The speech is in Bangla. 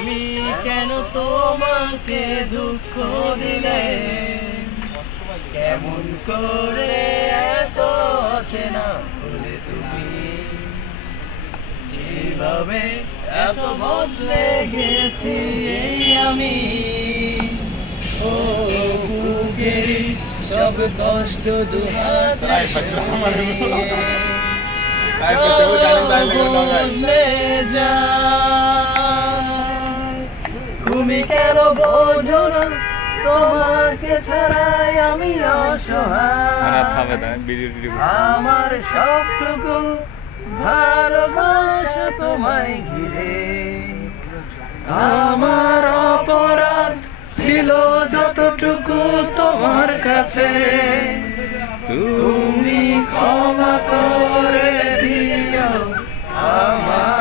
আমি কেন তোমাকে দুঃখ দিলে, কেমন করে এত অচেনা হলে তুমি, যেভাবে এত বদলে গেছি এই আমি। ও বুকের সব কষ্ট দুহাত বদলে যায়। তুমি কেন বোঝো না তোমাকে ছাড়াই আমি অসহায়, আমার সবটুকু ভালোবাসা তোমায় ঘিরে। আমার অপরাধ ছিল যতটুকু তোমার কাছে, তুমি ক্ষমা করে দিও আমার।